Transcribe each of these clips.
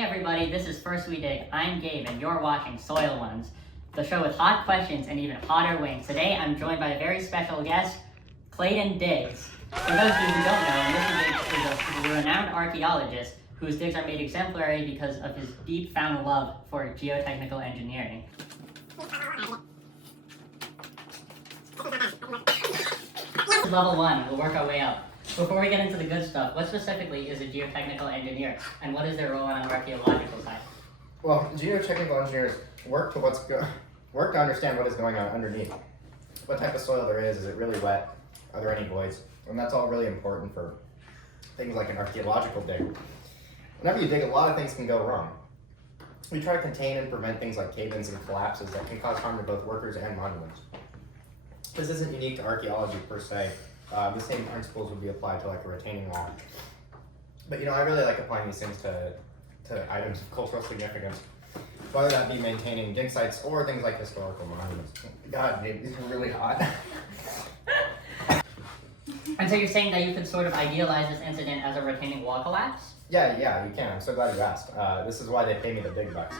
Hey everybody, this is First We Dig. I'm Gabe and you're watching Soil Ones, the show with hot questions and even hotter wings. Today I'm joined by a very special guest, Clayton Diggs. For those of you who don't know, Mr. Diggs is a renowned archaeologist whose digs are made exemplary because of his deep found love for geotechnical engineering. Level 1, we'll work our way up. Before we get into the good stuff, what specifically is a geotechnical engineer, and what is their role on an archaeological site? Well, geotechnical engineers work to understand what is going on underneath. What type of soil there is it really wet? Are there any voids? And that's all really important for things like an archaeological dig. Whenever you dig, a lot of things can go wrong. We try to contain and prevent things like cave-ins and collapses that can cause harm to both workers and monuments. This isn't unique to archaeology per se. The same principles would be applied to like a retaining wall. But I really like applying these things to items of cultural significance, whether that be maintaining dig sites or things like historical monuments. God, dude, these are really hot. And so you're saying that you could sort of idealize this incident as a retaining wall collapse? Yeah, you can. I'm so glad you asked. This is why they pay me the big bucks,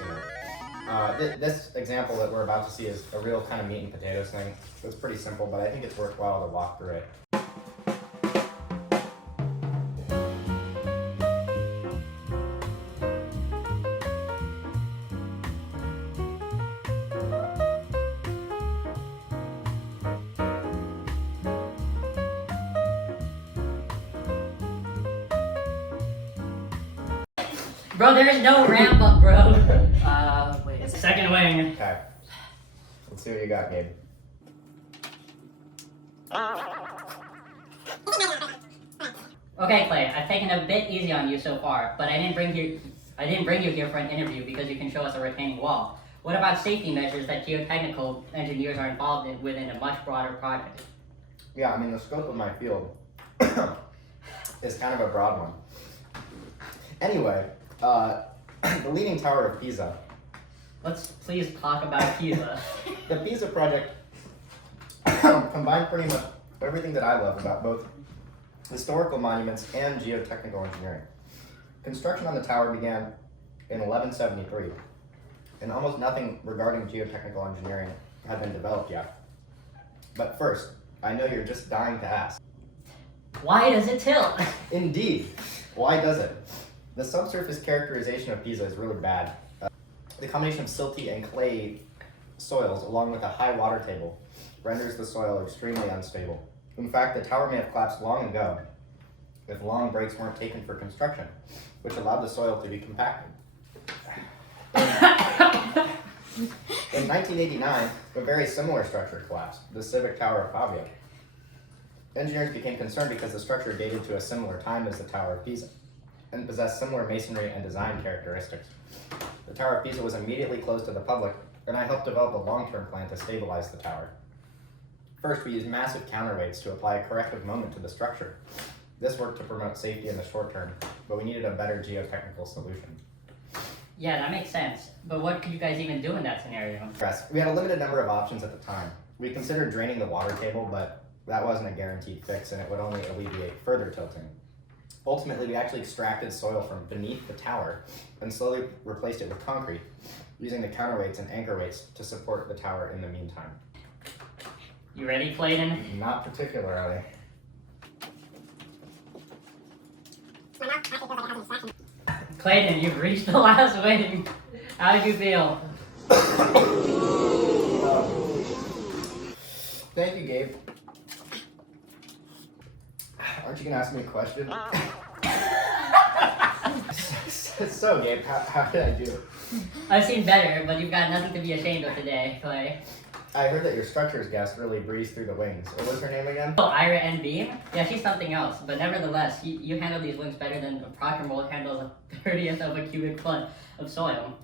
This example that we're about to see is a real kind of meat and potatoes thing. It's pretty simple, but I think it's worthwhile to walk through it. Bro, there is no ramp up, bro. Wait. It's second wing. Okay. Let's see what you got, Gabe. Okay, Clay, I've taken a bit easy on you so far, but I didn't bring you here for an interview because you can show us a retaining wall. What about safety measures that geotechnical engineers are involved in within a much broader project? Yeah, the scope of my field is kind of a broad one. Anyway, the Leaning Tower of Pisa. Let's please talk about Pisa. The Pisa project combined pretty much everything that I love about both historical monuments and geotechnical engineering. Construction on the tower began in 1173, and almost nothing regarding geotechnical engineering had been developed yet. But first, I know you're just dying to ask. Why does it tilt? Indeed. Why does it? The subsurface characterization of Pisa is really bad. The combination of silty and clay soils, along with a high water table, renders the soil extremely unstable. In fact, the tower may have collapsed long ago if long breaks weren't taken for construction, which allowed the soil to be compacted. In 1989, a very similar structure collapsed, the Civic Tower of Pavia. Engineers became concerned because the structure dated to a similar time as the Tower of Pisa and possessed similar masonry and design characteristics. The Tower of Pisa was immediately closed to the public, and I helped develop a long-term plan to stabilize the tower. First, we used massive counterweights to apply a corrective moment to the structure. This worked to promote safety in the short term, but we needed a better geotechnical solution. Yeah, that makes sense. But what could you guys even do in that scenario? We had a limited number of options at the time. We considered draining the water table, but that wasn't a guaranteed fix, and it would only alleviate further tilting. Ultimately, we actually extracted soil from beneath the tower and slowly replaced it with concrete, using the counterweights and anchor weights to support the tower in the meantime. You ready, Clayton? Not particularly. Clayton, you've reached the last wing. How did you feel? Thank you, Gabe. Aren't you going to ask me a question? So, Gabe, how did I do? I've seen better, but you've got nothing to be ashamed of today, Clay. I heard that your structures guest really breezed through the wings. What was her name again? Oh, Ira N. Beam? Yeah, she's something else, but nevertheless, you handle these wings better than a Proctor mold handles a 30th of a cubic foot of soil.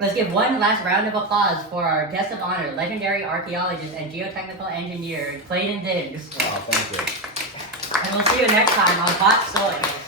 Let's give one last round of applause for our guest of honor, legendary archaeologist and geotechnical engineer, Clayton Diggs. Oh, thank you. And we'll see you next time on Hot Soil.